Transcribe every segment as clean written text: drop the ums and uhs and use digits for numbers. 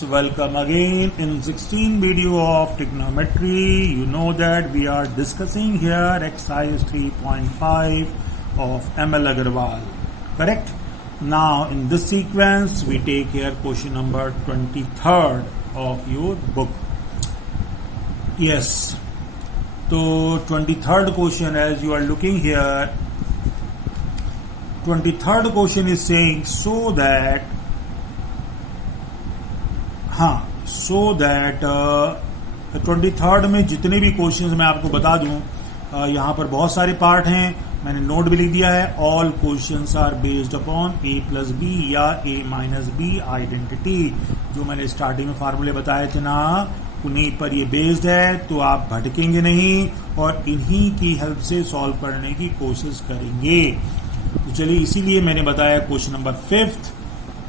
Welcome again in 16 video of trigonometry. You know that we are discussing here exercise 3.5 of ML Agarwal. Correct? Now in this sequence we take here question number 23rd of your book. Yes. So 23rd question, as you are looking here, 23rd question is saying so that 23rd में जितने भी questions मैं आपको बता दूं, यहाँ पर बहुत सारे पार्ट हैं, मैंने नोट भी लिख दिया है. All questions are based upon A plus B या ए माइनस बी आइडेंटिटी. जो मैंने स्टार्टिंग में फार्मूले बताए थे ना, उन्हीं पर ये बेस्ड है, तो आप भटकेंगे नहीं और इन्हीं की हेल्प से सॉल्व करने की कोशिश करेंगे. तो चलिए, इसीलिए मैंने बताया क्वेश्चन नंबर 5th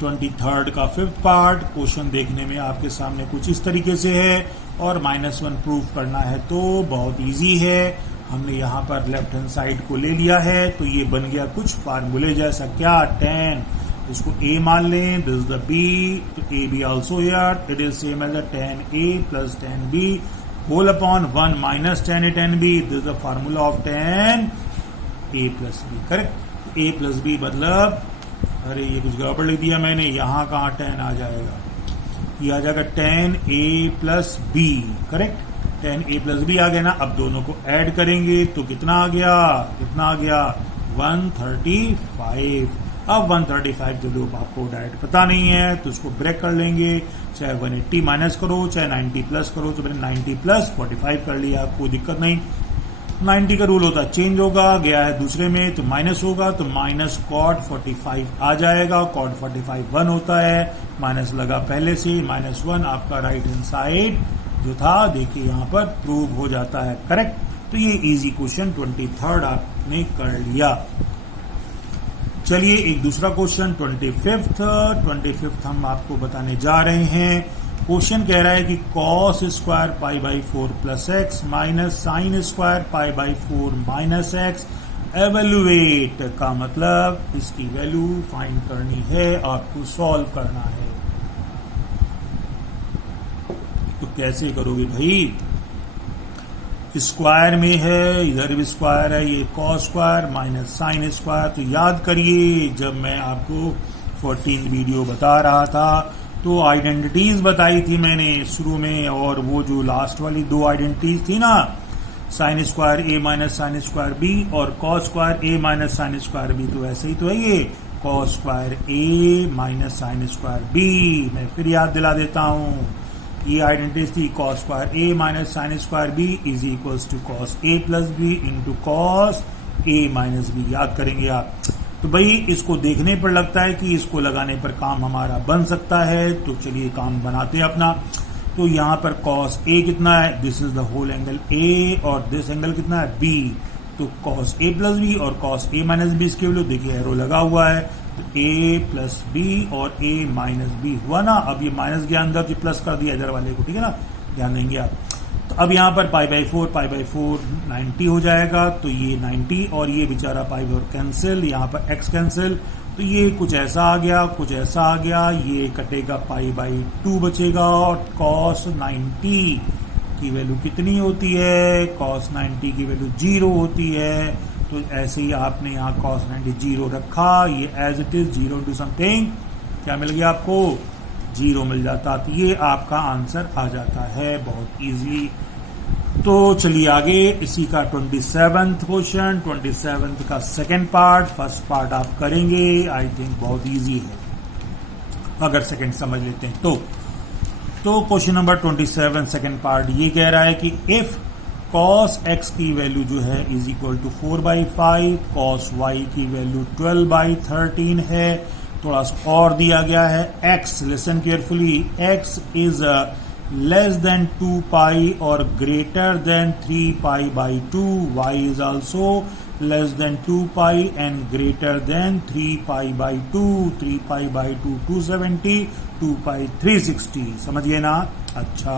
23rd का 5th पार्ट. क्वेश्चन देखने में आपके सामने कुछ इस तरीके से है और -1 प्रूफ करना है तो बहुत इजी है. हमने यहाँ पर लेफ्ट हैंड साइड को ले लिया है, तो ये बन गया कुछ फार्मूले जैसा. क्या? tan, इसको a मान लें, दिस इज द b, तो a b also here, it is same as tan a plus tan b whole upon 1 minus tan a tan b. This is the formula of tan a plus b. Correct? a plus b मतलब, अरे ये कुछ गड़बड़ लिख दिया मैंने, यहाँ कहाँ tan आ जाएगा, ये आ जाएगा tan a plus b. Correct? tan a plus b आ गया ना. अब दोनों को ऐड करेंगे तो कितना आ गया, 135. अब 135 जो लोग आपको डायरेक्ट पता नहीं है तो उसको ब्रेक कर लेंगे. चाहे 180 माइनस करो, चाहे 90 प्लस करो, तो मैंने 90 प्लस 45 कर लिया, कोई दिक्कत नहीं. 90 का रूल होता है, चेंज होगा, गया है दूसरे में तो माइनस होगा, तो माइनस cot 45 आ जाएगा. cot 45 1 होता है, माइनस लगा पहले से, -1 आपका राइट हैंड साइड जो था, देखिए यहाँ पर प्रूव हो जाता है. करेक्ट? तो ये इजी क्वेश्चन 23rd आपने कर लिया. चलिए एक दूसरा क्वेश्चन 25th हम आपको बताने जा रहे हैं. क्वेश्चन कह रहा है कि cos square pi by 4 plus x minus sine square pi by 4 minus x evaluate, का मतलब इसकी वैल्यू फाइंड करनी है, आपको सॉल्व करना है. तो कैसे करोगे भाई? स्क्वायर में है, इधर भी स्क्वायर है, ये cos square minus sine square. तो याद करिए, जब मैं आपको 14 वीडियो बता रहा था तो आइडेंटिटीज बताई थी मैंने शुरू में, और वो जो लास्ट वाली 2 आइडेंटिटीज थी ना, sine square a minus sine square b और cos square a minus sine square b. तो ऐसे ही तो है ये cos square a minus sine square b. मैं फिर याद दिला देता हूँ, ये आइडेंटिटीज थी cos square a minus sine square b is equals to cos a plus b into cos a minus b. याद करेंगे आप. तो भाई इसको देखने पर लगता है कि इसको लगाने पर काम हमारा बन सकता है, तो चलिए काम बनाते हैं अपना. तो यहाँ पर cos a कितना है, this is the whole angle a, और दिस एंगल कितना है b. तो cos a प्लस b और cos a माइनस b, इसके वैल्यू देखिए एरो लगा हुआ है, तो a प्लस b और a माइनस b हुआ ना. अब ये माइनस के अंदर जो प्लस कर दिया इधर वाले को, ठीक है ना, ध्यान देंगे आप. तो अब यहाँ पर पाई बाई 4 90 हो जाएगा, तो ये 90 और ये बेचारा पाई बाई 4 कैंसिल, यहाँ पर x कैंसिल, तो ये कुछ ऐसा आ गया, कुछ ऐसा आ गया, ये कटेगा पाई बाई 2 बचेगा. और cos 90 की वैल्यू कितनी होती है, cos 90 की वैल्यू 0 होती है. तो ऐसे ही आपने यहाँ cos 90 0 रखा, ये as it is 0 into something क्या मिल गया आपको, 0 मिल जाता. तो ये आपका आंसर आ जाता है, बहुत इजी. तो चलिए आगे, इसी का 27th क्वेश्चन, 27th का सेकंड पार्ट. फर्स्ट पार्ट आप करेंगे, आई थिंक बहुत इजी है अगर सेकंड समझ लेते हैं तो क्वेश्चन नंबर 27 सेकंड पार्ट ये कह रहा है कि इफ cos x की वैल्यू जो है is equal to 4/5, cos y की वैल्यू 12/13 है. थोड़ा सा और दिया गया है, x, listen carefully, x is less than 2 pi और greater than 3 pi by 2, y is also less than 2 pi and greater than 3 pi by 2, 3 pi by 2 270, 2 pi 360. समझिए ना. अच्छा,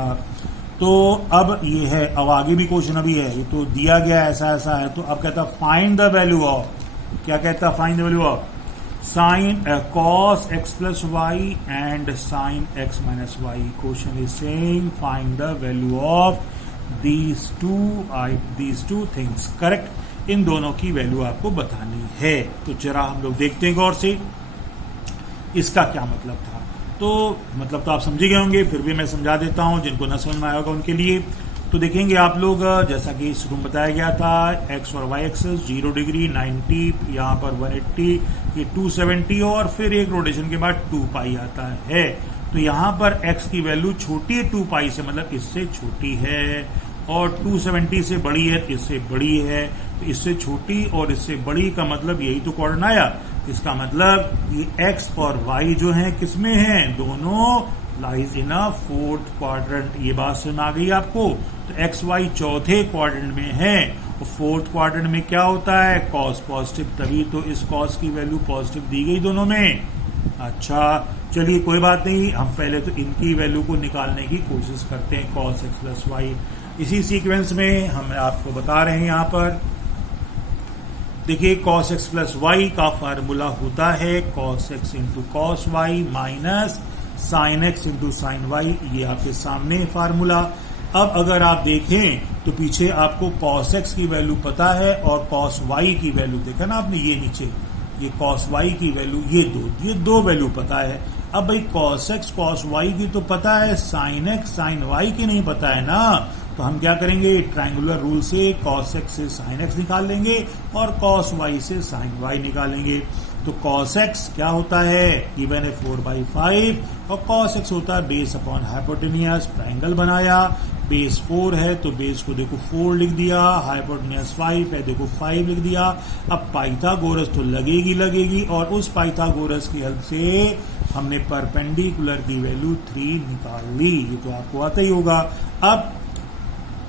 तो अब ये है, अब आगे भी क्वेश्चन अभी है, ये तो दिया गया ऐसा ऐसा है. तो अब कहता फाइंड द वैल्यू ऑफ, क्या कहता, find the value of sin cos x plus y and sin x minus y. Question is saying find the value of these two things. Correct? इन दोनों की वैल्यू आपको बतानी है. तो जरा हम लोग देखते हैं गौर से इसका क्या मतलब था. तो मतलब तो आप समझे गए होंगे, फिर भी मैं समझा देता हूं जिनको न समझ में आया होगा उनके लिए. तो देखेंगे आप लोग, जैसा कि शुरू में बताया गया था, एक्स और वाई एक्सेस 0 डिग्री 90, यहाँ पर 180, ये 270 और फिर एक रोटेशन के बाद 2 पाई आता है. तो यहाँ पर एक्स की वैल्यू छोटी है 2 पाई से, मतलब इससे छोटी है, और 270 से बड़ी है, इससे बड़ी है. तो इससे छोटी और इससे बड़ी का मतलब यही तो क्वाड्रेंट आया. इसका मतलब ये एक्स और वाई जो है किसमें है, दोनों lies in a fourth quadrant. ये बात समझ आ गई आपको. तो एक्स वाई चौथे क्वाड्रेंट में है, और फोर्थ क्वाड्रेंट में क्या होता है, कॉस पॉजिटिव. तभी तो इस कॉस की वैल्यू पॉजिटिव दी गई दोनों में. अच्छा चलिए कोई बात नहीं, हम पहले तो इनकी वैल्यू को निकालने की कोशिश करते हैं. कॉस एक्स प्लस वाई इसी सीक्वेंस में हम आपको बता रहे हैं. यहां पर देखिए कॉस एक्स प्लस वाई का फार्मूला होता है cos x into cos y minus sine x into sine y. ये आपके सामने फार्मूला. अब अगर आप देखें तो पीछे आपको कॉस एक्स की वैल्यू पता है और कॉस वाई की वैल्यू देखा ना आपने, ये नीचे ये कॉस वाई की वैल्यू, ये दो वैल्यू पता है. अब भाई कॉस एक्स कॉस वाई की तो पता है, साइन एक्स साइन वाई की नहीं पता है ना. तो हम क्या करेंगे, ट्रायंगुलर रूल से कॉस एक्स से साइन एक्स निकाल लेंगे और कॉस वाई से साइन वाई निकालेंगे. तो कॉस एक्स क्या होता है, गिवन है 4/5, और कॉस एक्स होता है बेस अपॉन हाइपोटेनियस. ट्रायंगल बनाया, बेस 4 है तो बेस को देखो 4 लिख दिया, हाइपोटेनियस 5 है देखो 5 लिख दिया. अब पाइथागोरस तो लगेगी, और उस पाइथागोरस की हेल्प से हमने परपेंडिकुलर की वैल्यू 3 निकाल ली. ये तो आपको आता ही होगा. अब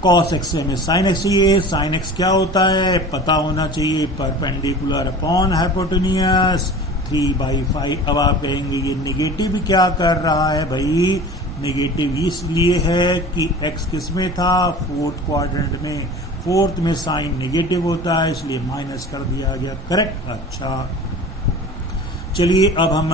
कॉस एक्स से हमें साइन एक्स चाहिए. साइन एक्स क्या होता है पता होना चाहिए, परपेंडिकुलर अपॉन हाइपोटेनियस 3/5. अब आप कहेंगे ये निगेटिव क्या कर रहा है भाई, निगेटिव इसलिए है कि एक्स किस में था, फोर्थ क्वाड्रेंट में. फोर्थ में साइन निगेटिव होता है इसलिए माइनस कर दिया गया. करेक्ट. अच्छा चलिए अब हम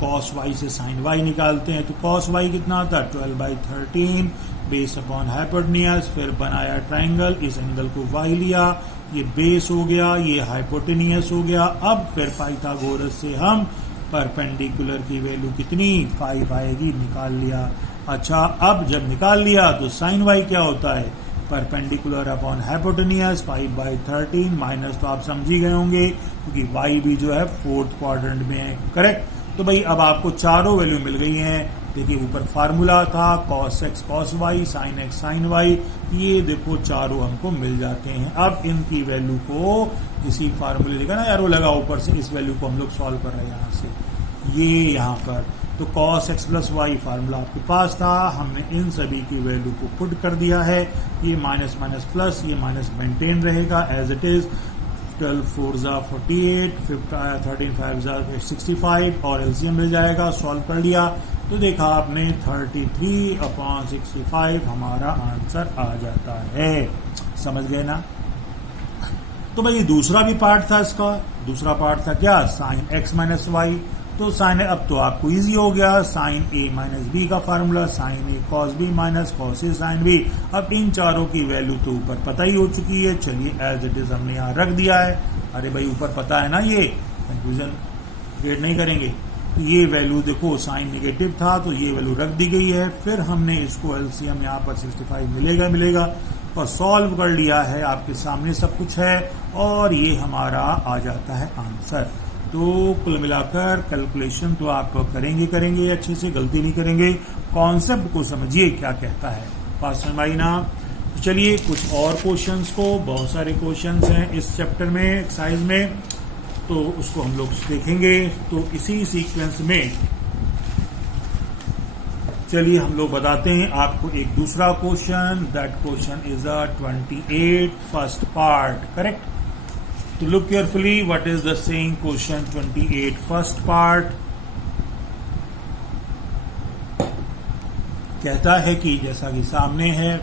कॉस वाई से साइन वाई निकालते हैं. तो कॉस वाई कितना आता है 12/13 बेस अपॉन हाइपोटेनियस. फिर बनाया ट्रायंगल, इस एंगल को वाई लिया, ये बेस हो गया, ये हाइपोटेनियस हो गया. अब फिर पाइथागोरस से हम परपेंडिकुलर की वैल्यू कितनी 5 आएगी, निकाल लिया. अच्छा अब जब निकाल लिया तो साइन वाई क्या होता है, परपेंडिकुलर अपॉन हाइपोटेनियस 5/13 माइनस, तो आप समझ ही गए होंगे क्योंकि वाई भी जो है फोर्थ क्वाड्रेंट में है. करेक्ट. तो भाई अब आपको चारों वैल्यू मिल गई हैं. देखिए ऊपर फार्मूला था cos x cos y, sine x sine y, ये देखो चारों हमको मिल जाते हैं. अब इनकी वैल्यू को इसी फार्मूले देखा ना यार, वो लगा ऊपर से, इस वैल्यू को हम लोग सॉल्व कर रहे हैं यहाँ से, ये यहाँ पर. तो cos x plus y formula आपके पास था, हमने इन सभी की वैल्यू को पुट कर दिया है. ये माइनस माइनस प्लस, ये माइनस मेंटेन रहेगा एज इट इज. 12 4 48, 13 5 65 और एलसीएम मिल जाएगा. सॉल्व कर लिया तो देखा आपने 33/65 हमारा आंसर आ जाता है. समझ गए ना. तो भाई दूसरा भी पार्ट था इसका. दूसरा पार्ट था क्या, साइन एक्स माइनस वाई. तो साइन अब तो आपको इजी हो गया, साइन ए माइनस बी का formula, sign A cos B minus cos A sine B. अब इन चारों की वैल्यू तो ऊपर पता ही हो चुकी है. चलिए एज इट इज हमने यहाँ रख दिया है. अरे भाई ऊपर पता है ना, ये कंफ्यूजन क्रिएट नहीं करेंगे. तो ये वैल्यू देखो साइन निगेटिव था तो ये वैल्यू रख दी गई है. फिर हमने इसको एलसीएम यहाँ पर 65 मिलेगा और सॉल्व कर लिया है. आपके सामने सब कुछ है और ये हमारा आ जाता है आंसर. तो कुल मिलाकर कैलकुलेशन तो आप करेंगे अच्छे से, गलती नहीं करेंगे. कॉन्सेप्ट को समझिए क्या कहता है. बात समझ आई ना. तो चलिए कुछ और क्वेश्चंस को, बहुत सारे क्वेश्चंस हैं इस चैप्टर में एक्सरसाइज में, तो उसको हम लोग देखेंगे. तो इसी सीक्वेंस में चलिए हम लोग बताते हैं आपको एक दूसरा question. That question is a 28 first part. Correct. तो look carefully what is the saying. Question 28 first part कहता है कि जैसा कि सामने है,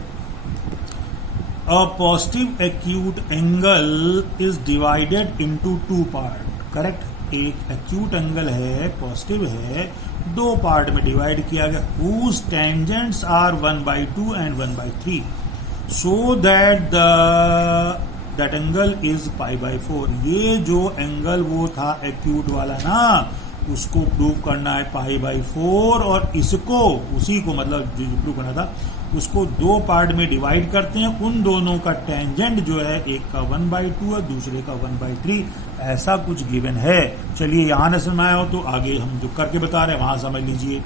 a positive acute angle is divided into two parts. Correct. एक एक्यूट एंगल है, पॉजिटिव है, दो पार्ट में डिवाइड किया गया, whose tangents are 1/2 and 1/3, so that that angle is π/4। ये जो एंगल वो था एक्यूट वाला ना, उसको प्रूव करना है π/4, और इसको उसी को मतलब जो प्रूव करना था उसको दो पार्ट में डिवाइड करते हैं, उन दोनों का टेंजेंट जो है एक का 1/2 है, दूसरे का 1/3, ऐसा कुछ गिवन है। चलिए यहां न समझ आया हो तो आगे हम जो करके बता रहे हैं वहां समझ लीजिए।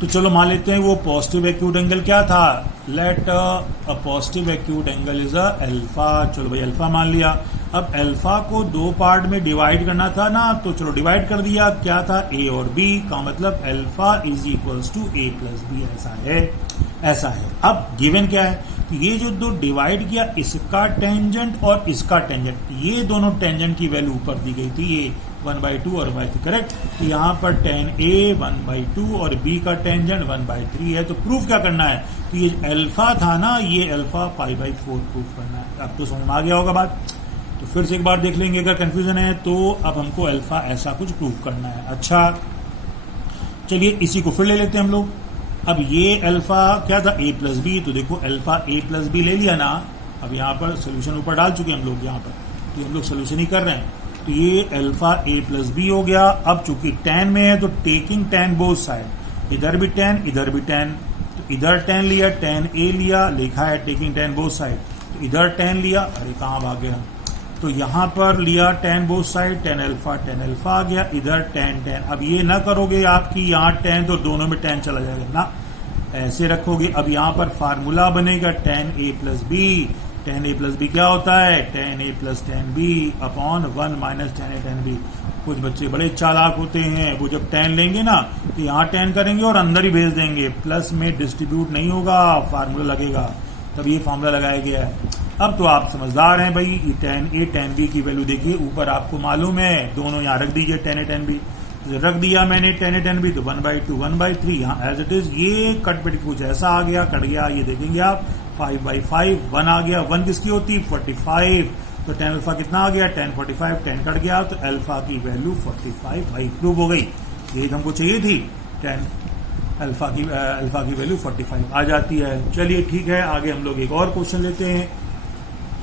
तो चलो मान लेते हैं वो पॉजिटिव एक्यूट एंगल क्या था, let a positive acute angle is alpha. चलो भाई अल्फा मान लिया। अब अल्फा को दो पार्ट में डिवाइड करना था ना, तो चलो डिवाइड कर दिया। क्या था, ए और बी का मतलब alpha is equals to A plus B, ऐसा है। अब गिवन क्या है, तो ये जो दो डिवाइड किया, इसका टेंजेंट और इसका टेंजेंट, ये दोनों टेंजेंट की वैल्यू ऊपर दी गई थी, ये 1/2 और 1/3, करेक्ट। तो यहाँ पर tan A 1/2 और B का टेंजेंट 1/3 है। तो प्रूफ क्या करना है, तो ये अल्फा था ना, ये अल्फा π/4 प्रूफ करना है। अब तो समझ में आ गया होगा बात। तो फिर से एक बार देख लेंगे, अगर कंफ्यूजन है तो अब हमको अल्फा ऐसा कुछ प्रूफ करना है। अच्छा चलिए इसी को फिर ले लेते हैं हम लोग। अब ये अल्फा क्या था, a प्लस बी, तो देखो अल्फा a प्लस बी ले लिया ना। अब यहाँ पर सोल्यूशन ऊपर डाल चुके हैं हम लोग, यहाँ पर तो हम लोग सोल्यूशन ही कर रहे हैं। तो ये अल्फा a प्लस बी हो गया। अब चूंकि tan में है तो टेकिंग tan बोथ साइड, इधर भी tan इधर भी tan, तो इधर tan लिया, tan a लिया, लिखा है टेकिंग tan बोथ साइड, तो इधर tan लिया, अरे कहाँ भागे हम, तो यहां पर लिया tan both side, tan alpha आ गया, इधर tan। अब ये ना करोगे आपकी यहाँ tan तो दोनों में tan चला जाएगा ना, ऐसे रखोगे। अब यहाँ पर फार्मूला बनेगा tan a plus B. tan a plus B क्या होता है, tan a plus tan b upon 1 minus tan a tan b। कुछ बच्चे बड़े चालाक होते हैं, वो जब tan लेंगे ना तो यहाँ tan करेंगे और अंदर ही भेज देंगे, प्लस में डिस्ट्रीब्यूट नहीं होगा, फार्मूला लगेगा, तब ये फार्मूला लगाया गया है। अब तो आप समझदार हैं भाई, tan a tan b की वैल्यू देखिए ऊपर आपको मालूम है, दोनों यहाँ रख दीजिए tan a tan b। रख दिया मैंने tan a tan b, तो 1/2 1/3 यहाँ एज इट इज। ये कट पिट कुछ ऐसा आ गया, कट गया, ये देखेंगे आप 5/5 1 आ गया। 1 किसकी होती है, 45, तो tan अल्फा कितना आ गया, tan 45, tan कट गया, तो अल्फा की वैल्यू 45 भाई प्रूव हो गई। यही हमको चाहिए थी, tan अल्फा की वैल्यू 45 आ जाती है। चलिए ठीक है, आगे हम लोग एक और क्वेश्चन लेते हैं।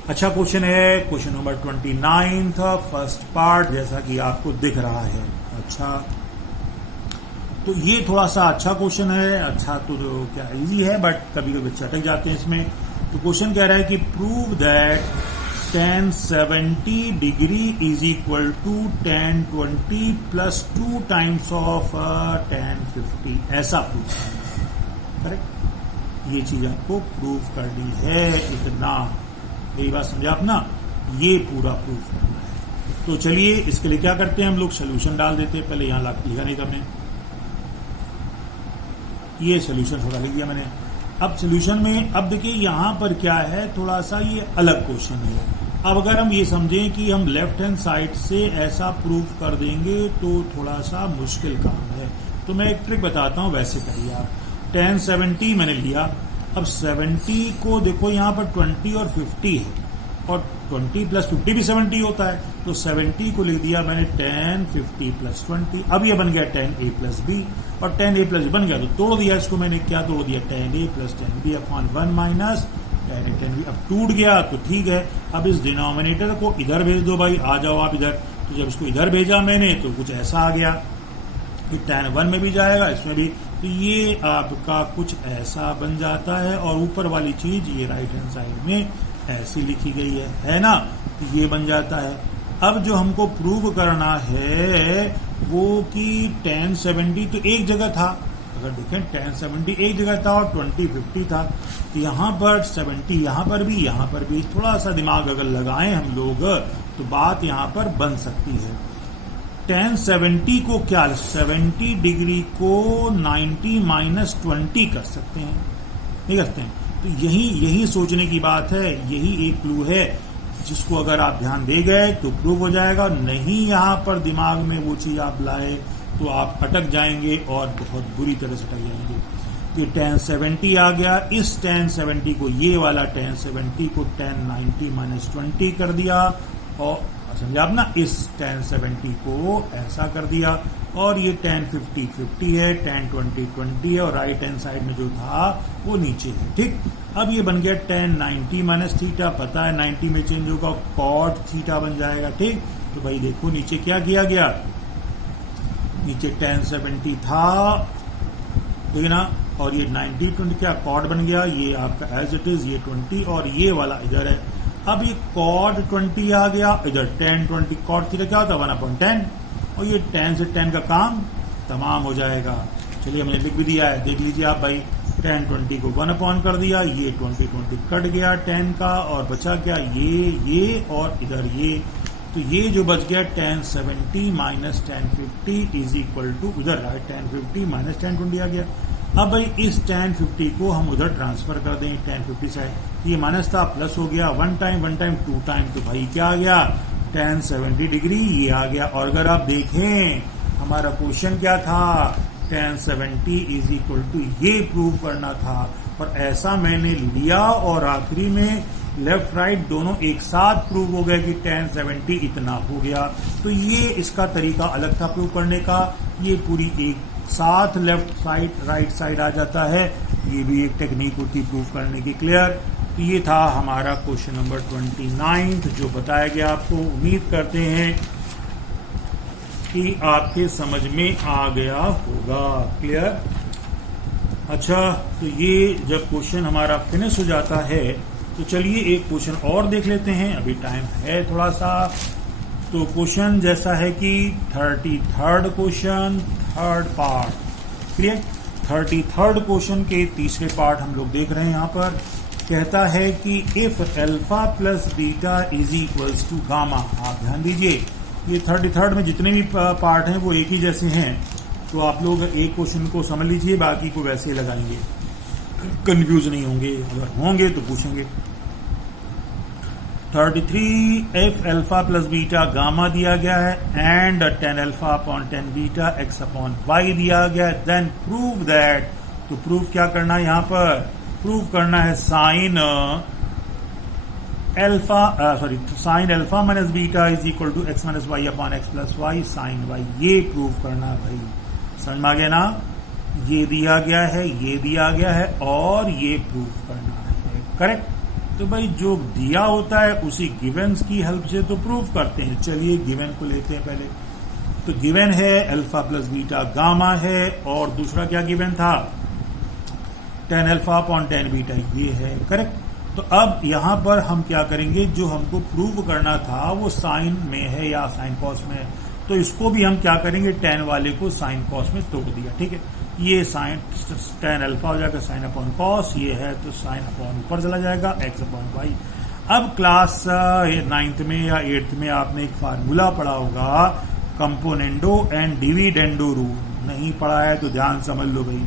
अच्छा क्वेश्चन है, क्वेश्चन नंबर 29 फर्स्ट पार्ट, जैसा कि आपको दिख रहा है। अच्छा तो ये थोड़ा सा अच्छा क्वेश्चन है, अच्छा तो क्या इजी है, बट कभी कभी अटक जाते हैं इसमें। तो क्वेश्चन कह रहा है कि prove that tan 70 degree is equal to tan 20 plus 2 times of tan 50, ऐसा प्रूव करना, करेक्ट। ये चीज आपको प्रूव करनी है, इतना यही बात समझा आप ना, ये पूरा प्रूफ करना है। तो चलिए इसके लिए क्या करते हैं हम लोग, सोल्यूशन डाल देते हैं। पहले यहां लिखा नहीं था हमने, ये सोल्यूशन थोड़ा लिख दिया मैंने। अब सोल्यूशन में अब देखिए यहां पर क्या है, थोड़ा सा ये अलग क्वेश्चन है। अब अगर हम ये समझें कि हम लेफ्ट हैंड साइड से ऐसा प्रूफ कर देंगे तो थोड़ा सा मुश्किल काम है। तो मैं एक ट्रिक बताता हूं, वैसे करिए आप। tan 70 मैंने लिया, अब 70 को देखो यहाँ पर 20 और 50 है, और 20 प्लस 50 भी 70 होता है, तो 70 को लिख दिया मैंने tan 50 प्लस 20। अब ये बन गया tan a प्लस b, और tan a प्लस बन गया तो तोड़ दिया इसको मैंने, क्या तोड़ दिया, tan a plus tan b upon 1 minus tan a tan b। अब टूट गया तो ठीक है, अब इस डिनोमिनेटर को इधर भेज दो भाई, आ जाओ आप इधर। तो जब इसको इधर भेजा मैंने तो कुछ ऐसा आ गया कि tan 1 में भी जाएगा, इसमें भी, तो ये आपका कुछ ऐसा बन जाता है। और ऊपर वाली चीज ये राइट हैंड साइड में ऐसी लिखी गई है ना, तो ये बन जाता है। अब जो हमको प्रूव करना है वो कि tan 70 तो एक जगह था, अगर देखें tan 70 एक जगह था और 20 50 था, तो यहाँ पर 70 यहाँ पर भी थोड़ा सा दिमाग अगर लगाएं हम लोग तो बात यहाँ पर बन सकती है। tan 70 को क्या, 70 डिग्री को 90 माइनस 20 कर सकते हैं, नहीं करते हैं। तो यही सोचने की बात है, यही एक क्लू है जिसको अगर आप ध्यान दे गए तो प्रूव हो जाएगा। नहीं यहाँ पर दिमाग में वो चीज आप लाए तो आप अटक जाएंगे और बहुत बुरी तरह से अटक जाएंगे। तो tan 70 आ गया, इस tan 70 को, ये वाला tan 70 को tan 90 माइनस 20 कर दिया, और समझा आप ना। इस tan 70 को ऐसा कर दिया और ये tan 50 50 है, tan 20 20 है और राइट हैंड साइड में जो था वो नीचे है। ठीक, अब ये बन गया tan 90 माइनस थीटा, पता है 90 में चेंज होगा cot थीटा बन जाएगा। ठीक, तो भाई देखो नीचे क्या किया गया, नीचे tan 70 था, ठीक है ना, और ये 90 20 क्या cot बन गया, ये आपका एज इट इज ये 20 और ये वाला इधर है। अब ये cot 20 आ गया, इधर tan 20 cot थीटा क्या होता है 1/10 और ये tan से tan का काम तमाम हो जाएगा। चलिए हमने लिख भी दिया है, देख लीजिए आप भाई, tan 20 को 1 कर दिया, ये 20 20 कट गया tan का और बचा क्या ये और इधर ये, तो ये जो बच गया tan 70 minus tan 50 is equal to उधर राइट tan 50 माइनस tan 20 आ गया। अब भाई इस tan 50 को हम उधर ट्रांसफर कर दें tan 50 साइड, ये माइनस था प्लस हो गया, 1 टाइम 2 टाइम, तो भाई क्या आ गया tan 70 डिग्री ये आ गया। और अगर आप देखें हमारा क्वेश्चन क्या था, tan 70 इज इक्वल टू ये प्रूव करना था, और ऐसा मैंने लिया और आखिरी में लेफ्ट राइट दोनों एक साथ प्रूव हो गया कि tan 70 इतना हो गया। तो ये इसका तरीका अलग था प्रूव करने का, ये पूरी एक साथ लेफ्ट साइड राइट साइड आ जाता है, ये भी एक टेक्निक होती प्रूव करने की। क्लियर, तो ये था हमारा क्वेश्चन नंबर 29 जो बताया गया आपको। उम्मीद करते हैं कि आपके समझ में आ गया होगा। क्लियर, अच्छा, तो ये जब क्वेश्चन हमारा फिनिश हो जाता है तो चलिए एक क्वेश्चन और देख लेते हैं, अभी टाइम है थोड़ा सा। तो क्वेश्चन जैसा है कि 33rd question third part, clear, 33rd question के तीसरे पार्ट हम लोग देख रहे हैं। यहाँ पर कहता है कि if alpha plus beta is equals to gamma. आप ध्यान दीजिए, ये 33rd में जितने भी पार्ट हैं वो एक ही जैसे हैं, तो आप लोग एक क्वेश्चन को समझ लीजिए, बाकी को वैसे ही लगाएंगे, कंफ्यूज नहीं होंगे, अगर होंगे तो पूछेंगे। 33 if alpha plus beta gamma दिया गया है and tan alpha upon tan beta x upon y दिया गया है, देन प्रूव दैट। तो प्रूव क्या करना है यहाँ पर, प्रूव करना है sine alpha minus beta is equal to x minus y upon x plus y sine y, ये प्रूव करना है भाई। समझ में आ गया ना, ये दिया गया है, ये दिया गया है और ये प्रूव करना है। करेक्ट, तो भाई जो दिया होता है उसी गिवेंस की हेल्प से तो प्रूव करते हैं। चलिए गिवन को लेते हैं पहले। तो गिवन है अल्फा प्लस बीटा गामा है, और दूसरा क्या गिवन था, tan alpha upon tan beta, ये है। करेक्ट, तो अब यहां पर हम क्या करेंगे, जो हमको प्रूव करना था वो साइन में है या साइन कॉस में है, तो इसको भी हम क्या करेंगे, tan वाले को साइन कॉस में तोड़ दिया। ठीक है, ये साइन tan अल्फा हो जाएगा साइन अपॉन कॉस, ये है तो साइन अपॉन ऊपर चला जाएगा x अपॉन वाई। अब क्लास 9th में या 8th में आपने एक फार्मूला पढ़ा होगा, कंपोनेंडो एंड डिविडेंडो रूल। नहीं पढ़ा है तो ध्यान समझ लो भाई,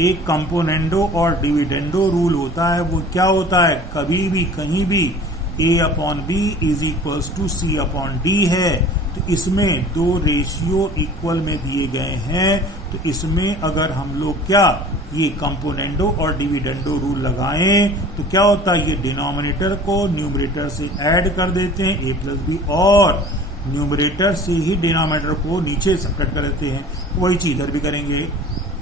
एक कंपोनेंडो और डिविडेंडो रूल होता है, वो क्या होता है, कभी भी कहीं भी a upon B is equals to C upon D है, तो इसमें दो रेशियो इक्वल में दिए गए हैं, तो इसमें अगर हम लोग क्या ये कंपोनेंडो और डिविडेंडो रूल लगाएं तो क्या होता है, ये डिनोमिनेटर को न्यूमरेटर से ऐड कर देते हैं a प्लस बी, और न्यूमरेटर से ही डिनोमिनेटर को नीचे सब्ट्रैक्ट कर देते हैं। वही चीज इधर भी करेंगे,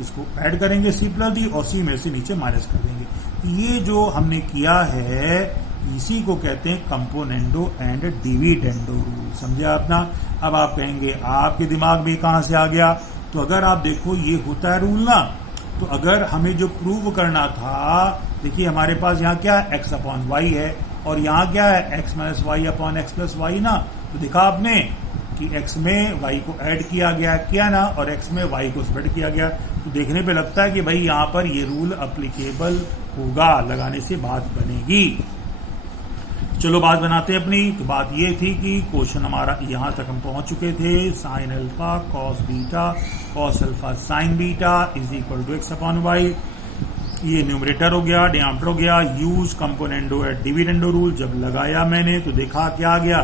इसको ऐड करेंगे c प्लस डी और c में से नीचे माइनस कर देंगे। ये जो हमने किया है इसी को कहते हैं कंपोनेंडो एंड डिविडेंडो रूल। समझे आप ना। अब आप कहेंगे आपके दिमाग में कहां से आ गया, तो अगर आप देखो ये होता है रूल ना, तो अगर हमें जो प्रूव करना था, देखिए हमारे पास यहाँ क्या है x अपॉन वाई है, और यहाँ क्या है x minus y upon x plus y ना, तो देखा आपने कि x में y को ऐड किया गया ना, और x में y को स्प्रेड किया गया, तो देखने पे लगता है कि भाई यहाँ पर ये रूल अप्लीकेबल होगा, लगाने से बात बनेगी। चलो बात बनाते हैं अपनी। तो बात ये थी कि क्वेश्चन हमारा यहां तक हम पहुंच चुके थे, sine alpha cos beta cos alpha sine beta is equal to x upon y, ये न्यूमरेटर हो गया, डिनोमिनेटर हो गया। Use componendo and dividendo rule, जब लगाया मैंने तो देखा क्या आ गया,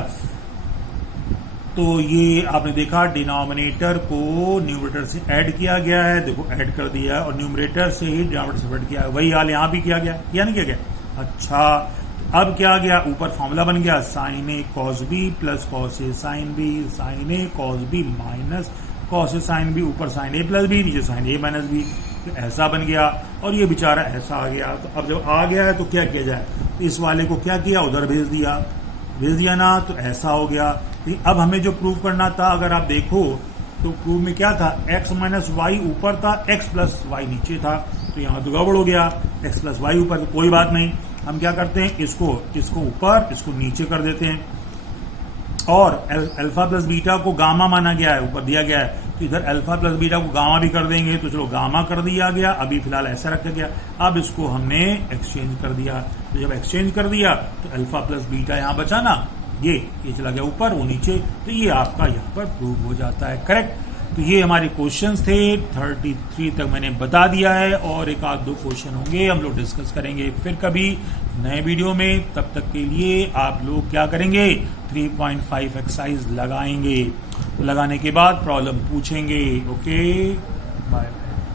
तो ये आपने देखा डिनोमिनेटर को न्यूमरेटर से ऐड किया गया है, देखो ऐड कर दिया है, और न्यूमरेटर से ही डिनोमिनेटर से ऐड किया है, वही हाल यहां भी किया गया या नहीं किया गया। अच्छा, अब क्या गया, ऊपर फॉर्मूला बन गया sign A cos B plus cos A sine B, sign A cos B minus cos A sine B, ऊपर साइन ए प्लस बी, नीचे साइन ए माइनस बी, तो ऐसा बन गया। और ये बेचारा ऐसा आ गया। तो अब जब आ गया है तो क्या किया जाए, तो इस वाले को क्या किया, उधर भेज दिया ना, तो ऐसा हो गया। अब हमें जो प्रूव करना था, अगर आप देखो तो प्रूव में क्या था, x माइनस वाई ऊपर था, x प्लस वाई नीचे था, तो यहाँ तो गड़बड़ हो गया, x प्लस वाई ऊपर, तो कोई बात नहीं, हम क्या करते हैं, इसको ऊपर इसको नीचे कर देते हैं। और अल्फा प्लस बीटा को गामा माना गया है, ऊपर दिया गया है, तो इधर अल्फा प्लस बीटा को गामा भी कर देंगे, तो चलो गामा कर दिया गया, अभी फिलहाल ऐसा रखा गया। अब इसको हमने एक्सचेंज कर दिया, तो जब एक्सचेंज कर दिया तो अल्फा प्लस बीटा यहाँ बचा ना, ये चला गया ऊपर, वो नीचे, तो ये आपका यहाँ पर प्रूव हो जाता है, करेक्ट। तो ये हमारे क्वेश्चंस थे, 33 तक मैंने बता दिया है, और एक आध दो क्वेश्चन होंगे, हम लोग डिस्कस करेंगे फिर कभी नए वीडियो में। तब तक के लिए आप लोग क्या करेंगे, 3.5 एक्सरसाइज लगाएंगे, लगाने के बाद प्रॉब्लम पूछेंगे। Okay, bye.